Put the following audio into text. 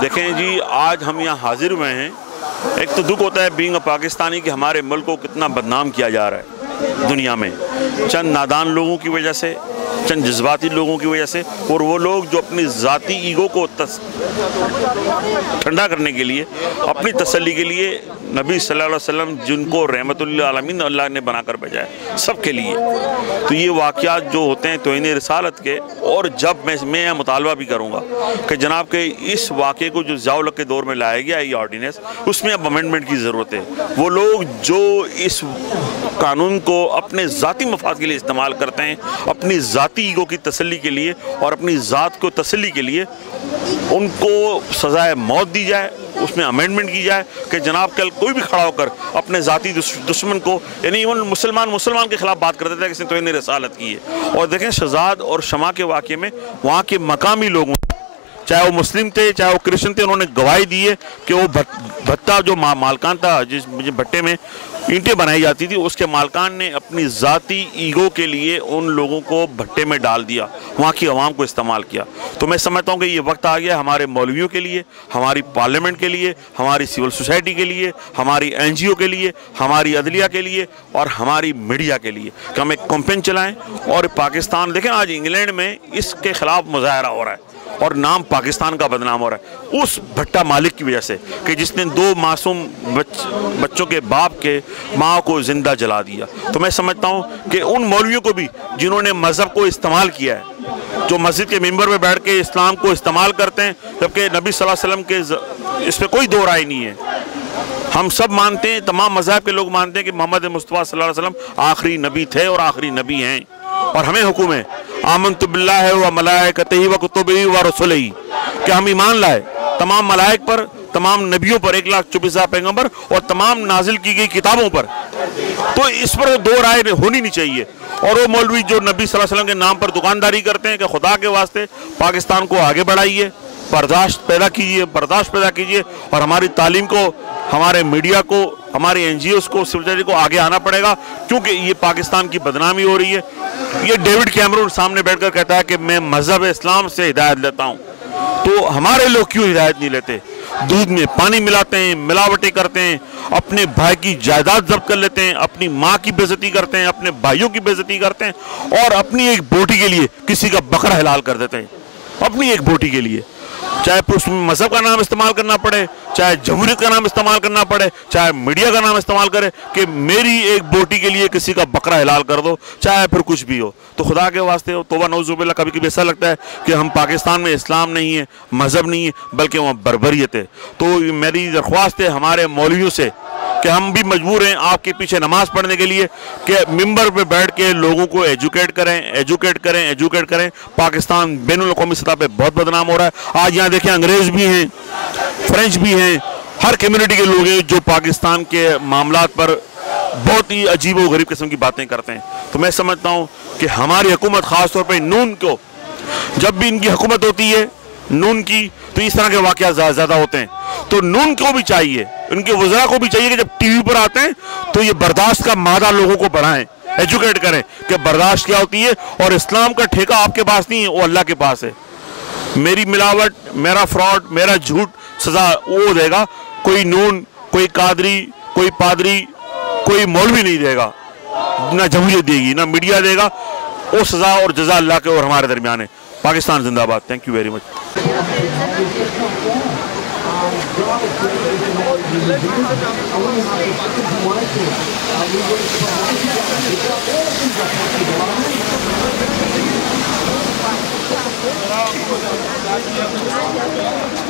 देखें जी, आज हम यहाँ हाजिर हुए हैं। एक तो दुख होता है बीइंग अ पाकिस्तानी कि हमारे मुल्क को कितना बदनाम किया जा रहा है दुनिया में, चंद नादान लोगों की वजह से, चंद जज्बाती लोगों की वजह से, और वो लोग जो अपनी ज़ाती ईगो को ठंडा करने के लिए, अपनी तसल्ली के लिए नबी सल्लल्लाहु अलैहि वसल्लम जिनको रहमतुल्लिल आलमीन अल्लाह ने बनाकर भेजा है सबके लिए, तो ये वाक़यात जो होते हैं तौहीन रिसालत के, और जब मैं यह मुतालबा भी करूँगा कि जनाब के इस वाक़े को जो ज़िया-उल-हक़ के दौर में लाया गया है ये ऑर्डिनेंस, उसमें अब अमेंडमेंट की ज़रूरत है। वो लोग जो इस कानून को अपने ज़ाती मफाद के लिए इस्तेमाल करते हैं, अपनी ज़ाती ईगो की तसल्ली के लिए और अपनी ज़ात को तसल्ली के लिए, उनको सज़ाए मौत दी जाए, उसमें अमेंडमेंट की जाए कि जनाब कल कोई भी खड़ा होकर अपने ज़ाती दुश्मन को, यानी इवन मुसलमान के ख़िलाफ़ बात करते थे किसी ने तौहीन रिसालत की है। और देखें शहज़ाद और शमा के वाक़े में वहाँ के मकामी लोगों, चाहे वो मुस्लिम थे चाहे वो क्रिश्चन थे, उन्होंने गवाही दी है कि वो भट्टा जो मालकान था, जिस भट्टे में ईंटें बनाई जाती थी, उसके मालकान ने अपनी ज़ाती ईगो के लिए उन लोगों को भट्टे में डाल दिया, वहाँ की आवाम को इस्तेमाल किया। तो मैं समझता हूँ कि ये वक्त आ गया हमारे मौलवियों के लिए, हमारी पार्लियामेंट के लिए, हमारी सिविल सोसाइटी के लिए, हमारी NGO के लिए, हमारी अदलिया के लिए और हमारी मीडिया के लिए कि हम एक कैंपेन चलाएँ। और पाकिस्तान देखें, आज इंग्लैंड में इसके ख़िलाफ़ मुजाहरा हो रहा है और नाम पाकिस्तान का बदनाम हो रहा है उस भट्टा मालिक की वजह से कि जिसने 2 मासूम बच्चों के बाप के माँ को ज़िंदा जला दिया। तो मैं समझता हूँ कि उन मौलवियों को भी जिन्होंने मज़हब को इस्तेमाल किया है, जो मस्जिद के मिंबर में बैठ के इस्लाम को इस्तेमाल करते हैं, जबकि नबी सल्लल्लाहु अलैहि वसल्लम के इस पर कोई दो राय नहीं है। हम सब मानते हैं, तमाम मज़हब के लोग मानते हैं कि मोहम्मद मुस्तफ़ा सल्लल्लाहु अलैहि वसल्लम आखिरी नबी थे और आखिरी नबी हैं। और हमें हुक्म है आमनतु बिल्लाहि व मलाइकतिही व कुतुबिही व रसूलिही, कि हम ईमान लाए तमाम मलाइक पर, तमाम नबियों पर, 1,24,000 पैगंबर और तमाम नाजिल की गई किताबों पर। तो इस पर दो राय होनी नहीं चाहिए। और वो मौलवी जो नबी सल्लल्लाहु अलैहि वसल्लम के नाम पर दुकानदारी करते हैं कि खुदा के वास्ते पाकिस्तान को आगे बढ़ाइए, बर्दाश्त पैदा कीजिए और हमारी तालीम को, हमारे मीडिया को, हमारे NGOs को, सिविल सोसाइटी को आगे आना पड़ेगा, क्योंकि ये पाकिस्तान की बदनामी हो रही है। ये डेविड कैमरून सामने बैठकर कहता है कि मैं मज़हब इस्लाम से हिदायत लेता हूँ, तो हमारे लोग क्यों हिदायत नहीं लेते? दूध में पानी मिलाते हैं, मिलावटें करते हैं, अपने भाई की जायदाद जब्त कर लेते हैं, अपनी माँ की बेइज्जती करते हैं, अपने भाइयों की बेइज्जती करते हैं और अपनी एक बोटी के लिए किसी का बकरा हलाल कर देते हैं, अपनी एक बोटी के लिए। चाहे उसमें मज़हब का नाम इस्तेमाल करना पड़े, चाहे जमहूरियत का नाम इस्तेमाल करना पड़े, चाहे मीडिया का नाम इस्तेमाल करे कि मेरी एक बोटी के लिए किसी का बकरा हलाल कर दो, चाहे फिर कुछ भी हो। तो खुदा के वास्ते हो, तौबा नौज़ुबिल्लाह, कभी कभी ऐसा लगता है कि हम पाकिस्तान में इस्लाम नहीं है, मज़हब नहीं है, बल्कि वहाँ बर्बरियत है। तो मेरी दरख्वास्त है हमारे मौलवियों से कि हम भी मजबूर हैं आपके पीछे नमाज पढ़ने के लिए कि मिंबर पे बैठ के लोगों को एजुकेट करें। पाकिस्तान बैनुल अक़वामी सतह पे बहुत बदनाम हो रहा है। आज यहाँ देखें, अंग्रेज़ भी हैं, फ्रेंच भी हैं, हर कम्युनिटी के लोग हैं जो पाकिस्तान के मामलात पर बहुत ही अजीब व गरीब किस्म की बातें करते हैं। तो मैं समझता हूँ कि हमारी हुकूमत ख़ास तौर पर नून को, जब भी इनकी हुकूमत होती है नून की, तो इस तरह के वाक़यात ज़्यादा होते हैं। तो नून को भी चाहिए, उनके वज़रा को भी चाहिए कि जब TV पर आते हैं तो ये बर्दाश्त का मादा लोगों को बढ़ाएं, एजुकेट करें कि बर्दाश्त क्या होती है और इस्लाम का ठेका आपके पास नहीं है, वो अल्लाह के पास है। मेरी मिलावट, मेरा फ्रॉड, मेरा झूठ सज़ा वो देगा, कोई नून, कोई कादरी, कोई पादरी, कोई मौलवी नहीं देगा, ना जमहूरियत देगी, ना मीडिया देगा। वो सज़ा और जज़ा अल्लाह के और हमारे दरमियान है। पाकिस्तान जिंदाबाद। Thank you very much. Gracias.